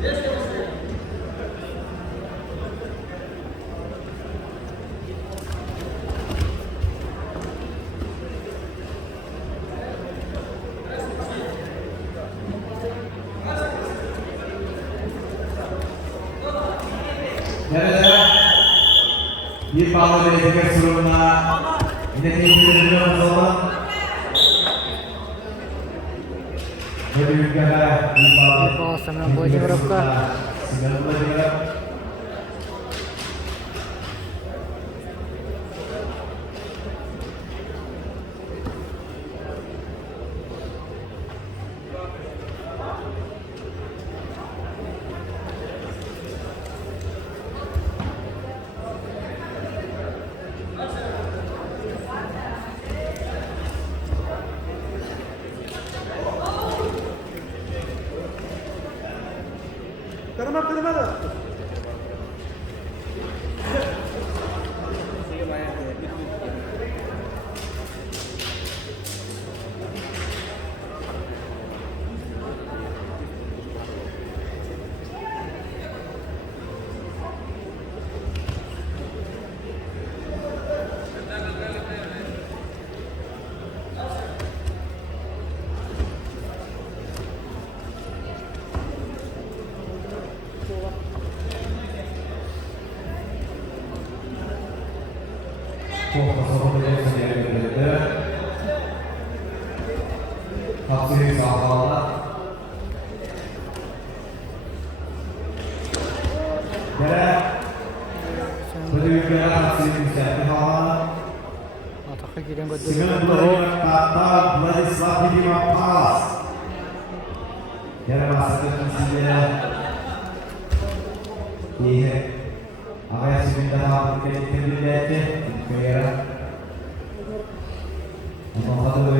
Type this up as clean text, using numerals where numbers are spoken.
Bir bağlı belediye sorununa iletişimlerimiz olan ve ülkede bir bağlı belediye sorununa sınırları Kırma da. çok kısa bir yerlerinde kapsayı sağlamada ve bu ülkede kapsayı müsait hava Sigurd Vladislav Dimas Yere bahsettiğimizde iyi Avaya sebentar kita lihat ya, kayak apa tuh